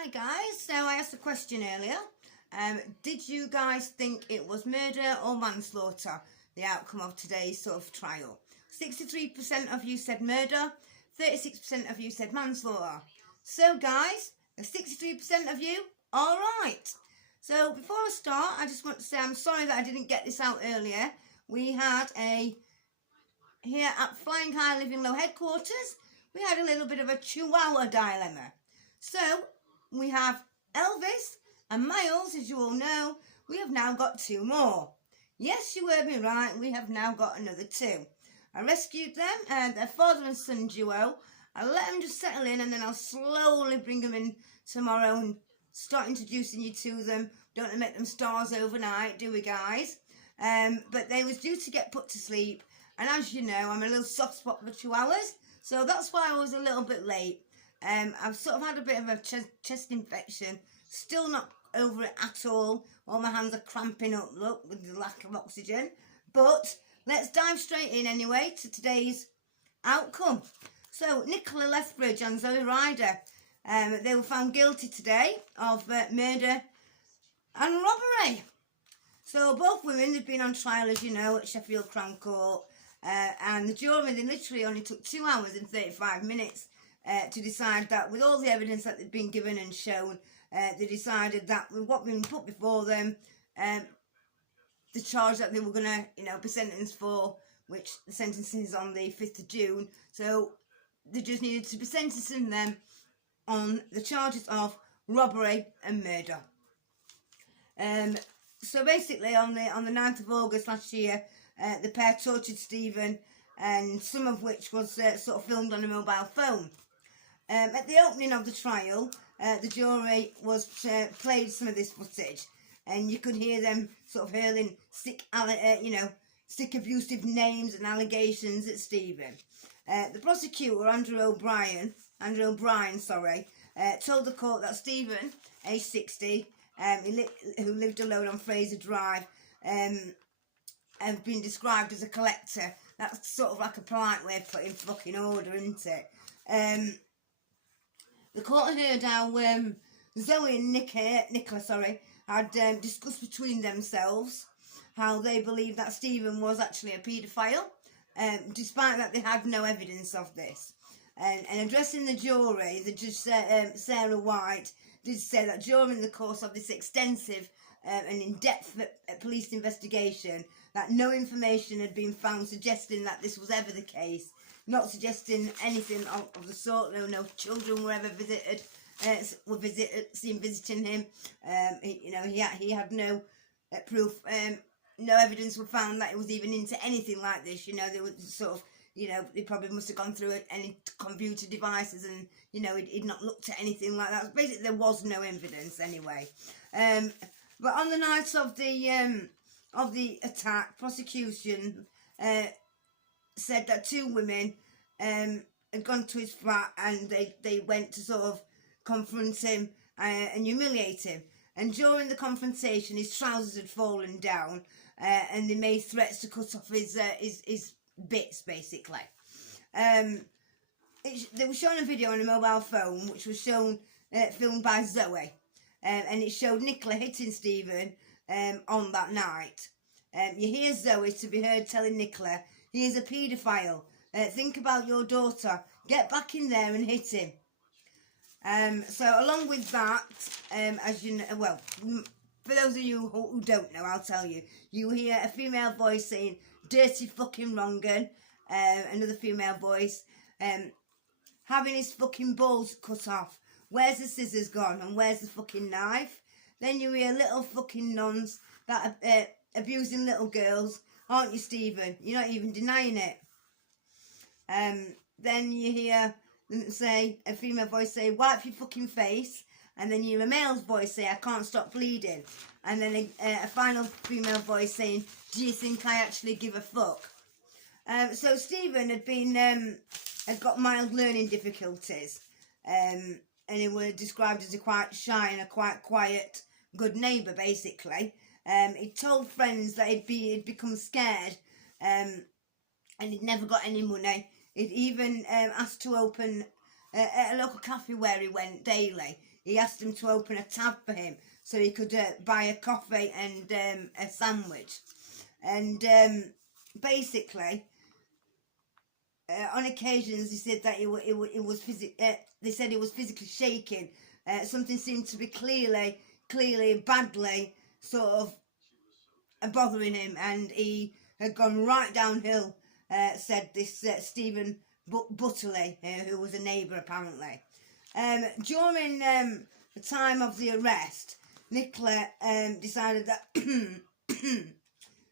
Hi guys, so I asked a question earlier. Did you guys think it was murder or manslaughter, the outcome of today's sort of trial? 63% of you said murder, 36% of you said manslaughter. So guys, 63% of you are right. So before I start, I just want to say I'm sorry that I didn't get this out earlier. We had here at Flying High Living Low headquarters, we had a little bit of a chihuahua dilemma. So we have Elvis and Miles, as you all know. We have now got two more. Yes, you heard me right, we have now got another two. I rescued them, their father and son duo. I'll let them just settle in and then I'll slowly bring them in tomorrow and start introducing you to them. Don't want to make them stars overnight, do we guys? But they was due to get put to sleep, and as you know, I'm a little soft spot for chihuahuas, so that's why I was a little bit late. I've sort of had a bit of a chest infection, still not over it at all. All my hands are cramping up, look, with the lack of oxygen. But let's dive straight in anyway to today's outcome. So Nicola Lethbridge and Zoe Ryder, they were found guilty today of murder and robbery. So both women had been on trial, as you know, at Sheffield Crown Court, and the jury, they literally only took 2 hours and 35 minutes to decide that with all the evidence that they'd been given and shown, they decided that with what had been put before them, the charge that they were going to, be sentenced for, which the sentencing is on the 5th of June, so they just needed to be sentencing them on the charges of robbery and murder. So basically on the 9th of August last year, the pair tortured Stephen, and some of which was sort of filmed on a mobile phone. At the opening of the trial, the jury was played some of this footage, and you could hear them sort of hurling sick abusive names and allegations at Stephen. The prosecutor, Andrew O'Brien, told the court that Stephen, aged 60, who lived alone on Fraser Drive, had been described as a collector. That's sort of like a polite way of putting fucking order, isn't it? The court heard how Zoe and Nicola had discussed between themselves how they believed that Stephen was actually a paedophile, despite that they had no evidence of this. And addressing the jury, the judge, Sarah White, did say that during the course of this extensive and in-depth police investigation, that no information had been found suggesting that this was ever the case, not suggesting anything of the sort. No children were ever seen visiting him. He had no proof. No evidence was found that it was even into anything like this. They were sort of, they probably must have gone through any computer devices and, he'd not looked at anything like that. Basically, there was no evidence anyway. But on the night of the attack, prosecution said that two women had gone to his flat and they went to sort of confront him and humiliate him. And during the confrontation, his trousers had fallen down, and they made threats to cut off his bits, basically. They were showing a video on a mobile phone, which was filmed by Zoe, and it showed Nicola hitting Stephen on that night. You hear Zoe to be heard telling Nicola, "He is a paedophile. Think about your daughter. Get back in there and hit him." So along with that, as you know, well, for those of you who don't know, I'll tell you, you hear a female voice saying, "Dirty fucking wrong'un," another female voice, having his fucking balls cut off. Where's the scissors gone and where's the fucking knife? Then you hear little fucking nuns that are abusing little girls. Aren't you, Stephen? You're not even denying it. Then you hear a female voice say, "Wipe your fucking face." And then you hear a male's voice say, "I can't stop bleeding." And then a final female voice saying, "Do you think I actually give a fuck?" So Stephen had got mild learning difficulties, and he was described as a quite shy and a quite quiet, good neighbour, basically. He told friends that he'd become scared, and he'd never got any money. He'd even asked to open a local cafe where he went daily. he asked him to open a tab for him so he could buy a coffee and a sandwich. And basically, on occasions, he said that they said he was physically shaking. Something seemed to be clearly, badly sort of bothering him, and he had gone right downhill. Said this Stephen Butterley, who was a neighbour apparently. During the time of the arrest, Nicola decided that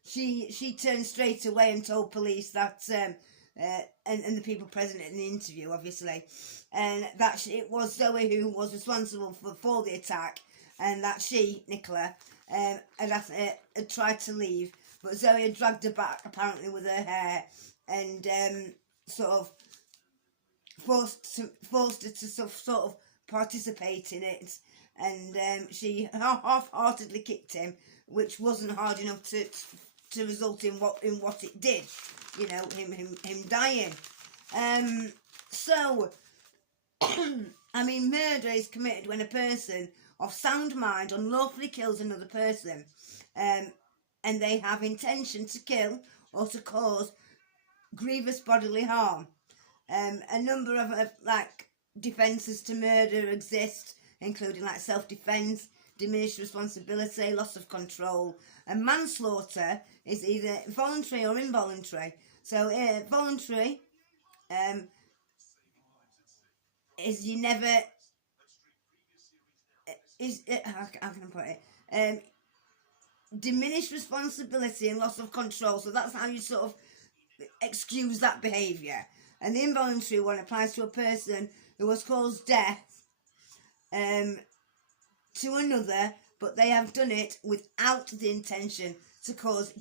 she turned straight away and told police that, and the people present in the interview, obviously, and that it was Zoe who was responsible for the attack, and that she, Nicola, had tried to leave, but Zoe had dragged her back apparently with her hair, and sort of forced her to sort of participate in it, and she half-heartedly kicked him, which wasn't hard enough to result in what it did, you know, him dying. So I mean, murder is committed when a person of sound mind unlawfully kills another person, and they have intention to kill or to cause grievous bodily harm. A number of like defences to murder exist, including like self-defence, diminished responsibility, loss of control, and manslaughter is either voluntary or involuntary. So voluntary is you never how can I put it? Diminished responsibility and loss of control. So that's how you sort of excuse that behaviour. And the involuntary one applies to a person who has caused death to another, but they have done it without the intention to cause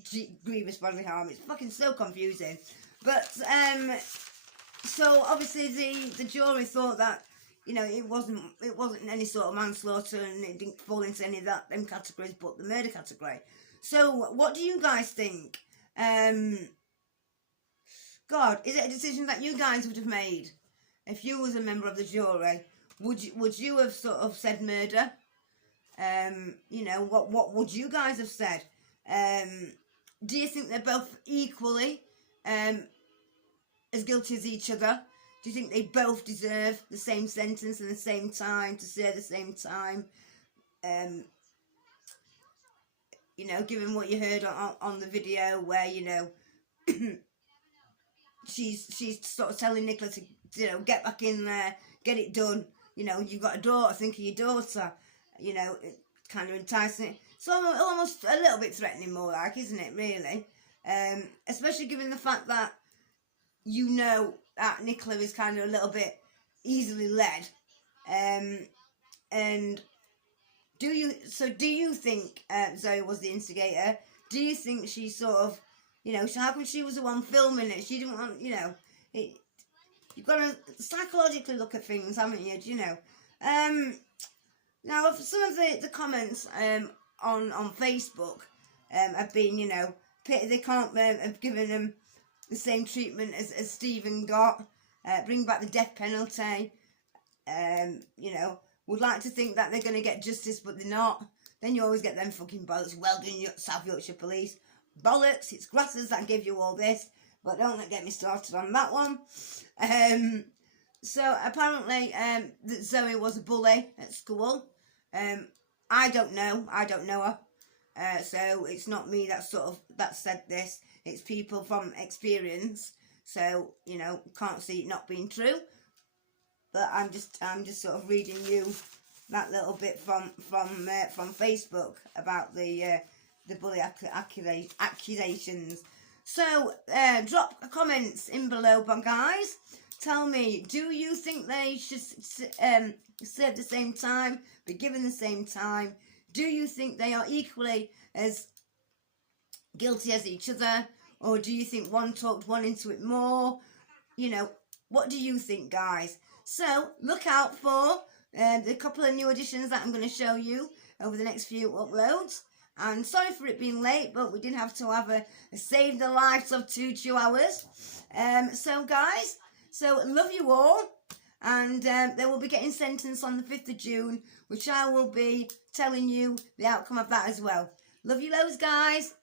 grievous bodily harm. It's fucking so confusing. But so obviously the jury thought that, you know, it wasn't any sort of manslaughter, and it didn't fall into any of them categories, but the murder category. So what do you guys think? God, is it a decision that you guys would have made if you was a member of the jury? Would you have sort of said murder? You know, what would you guys have said? Do you think they're both equally as guilty as each other? Do you think they both deserve the same sentence and the same time to serve the same time? You know, given what you heard on the video, where, you know, she's sort of telling Nicola to, you know, get back in there, get it done. You know, you've got a daughter, think of your daughter. You know, it kind of enticing it. So almost a little bit threatening, more like, isn't it, really? Especially given the fact that you know that Nicola is kind of a little bit easily led. And do you think Zoe was the instigator? Do you think she sort of, you know, how come she was the one filming it? She didn't want, you know, you've got to psychologically look at things, haven't you? Do you know? Now, some of the comments on Facebook have been, you know, pity they can't have given them the same treatment as Stephen got. Bring back the death penalty. You know, would like to think that they're going to get justice, but they're not. Then you always get them fucking bollocks. Well done, South Yorkshire Police. Bollocks, it's grasses that give you all this. But don't get me started on that one. So apparently that Zoe was a bully at school. I don't know her. So it's not me that said this. It's people from experience. So, you know, can't see it not being true. But I'm just sort of reading you that little bit from Facebook about the bully accusations. So drop comments in below, guys. Tell me, do you think they should serve the same time, be given the same time? Do you think they are equally as guilty as each other? Or do you think one talked one into it more? You know, what do you think, guys? So, look out for the couple of new additions that I'm going to show you over the next few uploads. And sorry for it being late, but we did have to have a save the lives of two hours. So, guys, so love you all. and they will be getting sentenced on the 5th of June, which I will be telling you the outcome of that as well. Love you loads, guys.